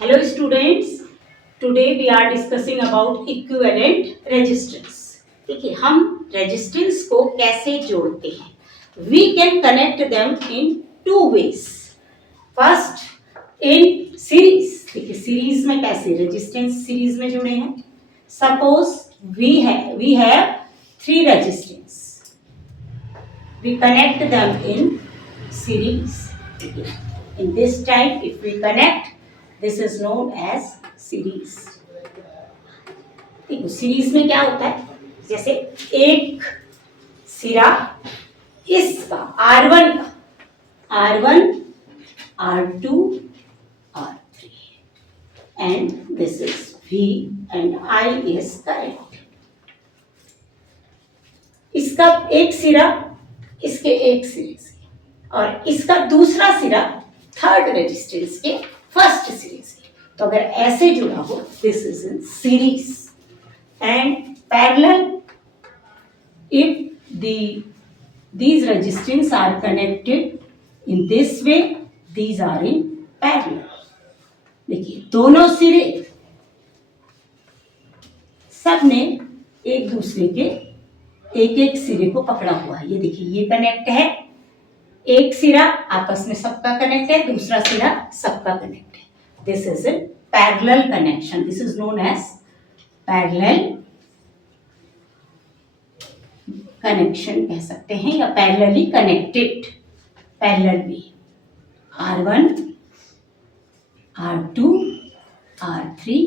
Hello students, today we are discussing about equivalent resistance. देखिए हम resistance को कैसे जोड़ते हैं. We can connect them in two ways. First, in series. देखिए series में कैसे resistance series में जुड़े हैं. Suppose we have three resistance. We connect them in series. In this type, if we connect, this is known as series. देखो series में क्या होता है, जैसे एक सिरा इसका R1 का R1 R2 R3 and this is V and I is current. इसका एक सिरा इसके एक सिरे से और इसका दूसरा सिरा थर्ड रेजिस्टेंस के फर्स्ट सीरीज. तो अगर ऐसे जुड़ा हो, this is in series and parallel. If these resistance are connected in this way, these are in parallel. देखिए दोनों सिरे सब ने एक दूसरे के एक एक सिरे को पकड़ा हुआ है. ये देखिए ये कनेक्ट है, एक सिरा आपस में सबका कनेक्ट है, दूसरा सिरा सबका कनेक्ट है. This is a parallel connection. This is known as parallel connection कह सकते हैं या पैरेलली कनेक्टेड. पैरेलल भी R1 R2 R3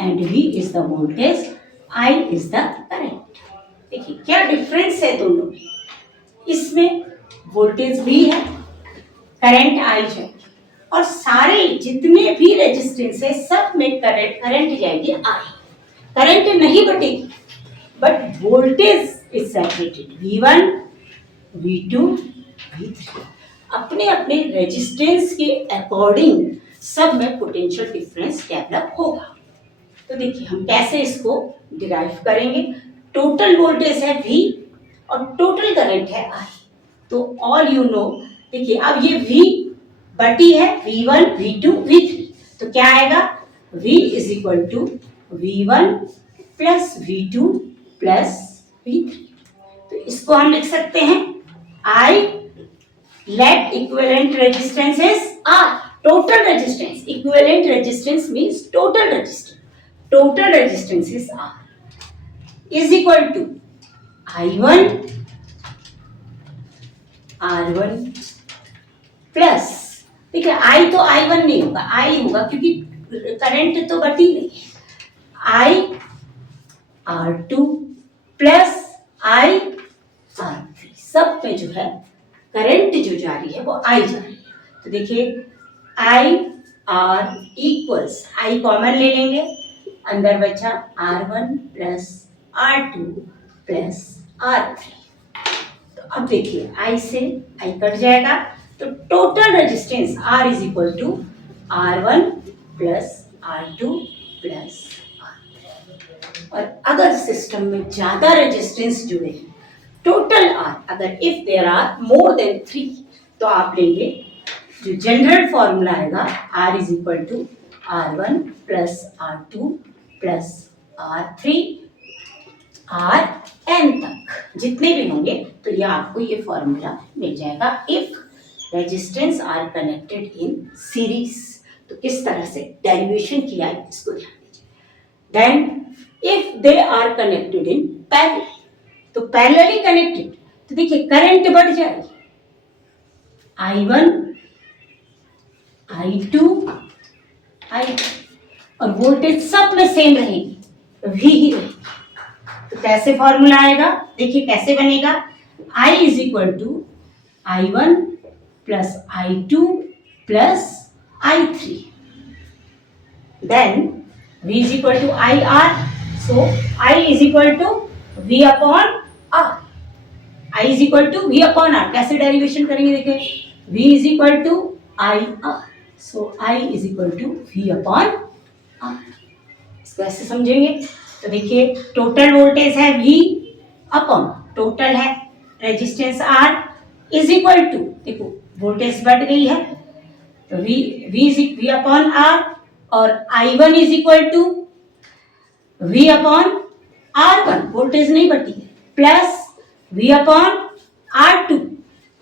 and V is the voltage, I is the current. देखिए क्या डिफरेंस है दोनों में. इसमें वोल्टेज भी है, करंट आई जाएगी और सारे जितने भी रेजिस्टेंस है सब में करंट जाएगी आई. करंट नहीं बटेगी but voltage is separated. V1 V2 V3 अपने अपने रेजिस्टेंस के अकॉर्डिंग सब में पोटेंशियल डिफरेंस डेवलप होगा. तो देखिए हम कैसे इसको डिराइव करेंगे. टोटल वोल्टेज है V और टोटल करंट है I. तो ऑल यू नो. देखिए अब ये V बटी है V1 V2 V3. तो क्या आएगा, V is equal to V1 plus V2 plus V3. तो इसको हम लिख सकते हैं I let equivalent resistance is R. Total resistance, equivalent resistance means total resistance. Total resistance is R is equal to I1 R1 plus. देखिए I तो I1 नहीं होगा, I होगा क्योंकि करंट तो बटी नहीं है. I R2 plus I R3. सब में जो है करंट जो जा रही है वो I जा रही है. तो देखिए I R equals, I common ले लेंगे, अंदर बचा R1 plus R2 plus R3. तो अब देखिए I से I कट जाएगा तो total resistance R is equal to R1 plus R2 plus R3. और अगर सिस्टम में ज्यादा रेजिस्टेंस जुड़े हैं, टोटल R अगर if there are more than 3, तो आप लेंगे जो जनरल फॉर्मूला आएगा R is equal to R1 plus R2 plus R3 Rn तक जितने भी होंगे. तो ये आपको ये फॉर्मूला मिल जाएगा if resistance R connected in series. तो किस तरह से डेरिवेशन किया है इसको ध्यान दीजिए. Then if they are connected in parallel, तो पैरेलली कनेक्टेड, तो देखिए करंट बढ़ जाएगी. I1 I2 I3 और वोल्टेज सब में सेम रहेगी, V ही रहेगी. तो कैसे फॉर्मूला आएगा, देखिए कैसे बनेगा. I is equal to I1 plus I2 plus I3. Then V is equal to IR. So I is equal to V upon R. I is equal to V upon R. कैसे derivation करेंगे, देखिए V is equal to IR. So I is equal to V upon R. इसको ऐसे समझेंगे. तो देखिए total voltage है V upon total है resistance R is equal to, देखो वोल्टेज बढ़ गई है तो V अपॉन R और I1 is equal to V upon R1, voltage नहीं बढ़ती है, plus V upon R2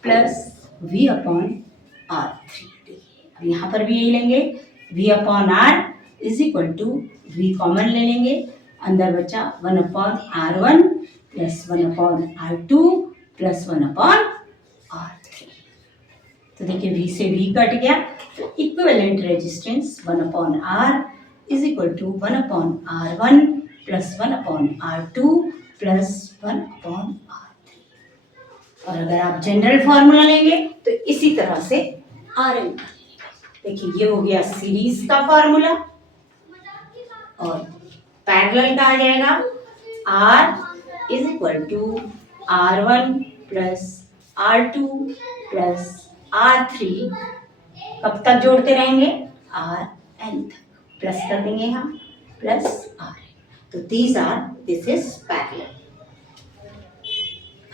plus V upon R3। देखिए अब यहाँ पर भी यही लेंगे, V upon R is equal to V common ले लेंगे, अंदर बचा 1 upon R1 plus 1 upon R2 plus 1 upon R3। तो देखिए V से V कट गया, तो equivalent resistance 1 upon R is equal to 1 upon R1 plus 1 upon R2 plus 1 upon R3। और अगर आप जनरल फॉर्मूला लेंगे तो इसी तरह से RN। देखिए ये हो गया सीरीज का फॉर्मूला, और पैरेलल का आ जाएगा R is equal to R1 plus R2 plus R3। कब तक जोड़ते रहेंगे? RN तक, प्लस कर देंगे यहाँ, प्लस RN। तो दिस इज पैरेलल।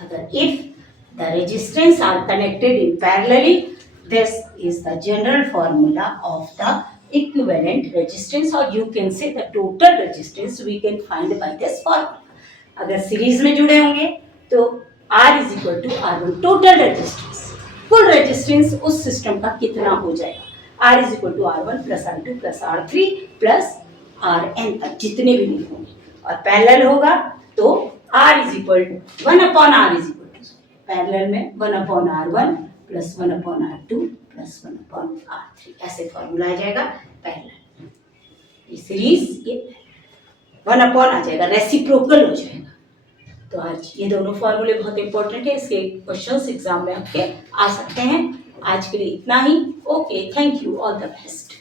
अगर if the resistance are connected in parallelly, this is the general formula of the equivalent resistance, or you can say the total resistance we can find by this formula. अगर series में जुड़े होंगे तो R is equal to R1 total resistance, कुल resistance उस system का कितना हो जाएगा, R is equal to R1 plus R2 plus R3 plus RN तक जितने भी नहीं होंगे। और पैरेलल होगा तो R is equal to 1 upon R is equal parallel में 1 upon R1 plus 1 upon R2 plus 1 upon R3, ऐसे फॉर्मूला आ जाएगा पैरेलल। ये सीरीज ये 1 अपॉन आ जाएगा, रेसिप्रोकल हो जाएगा। तो आज ये दोनों फॉर्मूले बहुत इंपॉर्टेंट है, इसके क्वेश्चंस एग्जाम में आपके आ सकते हैं। आज के लिए इतना ही। Okay, thank you, all the best.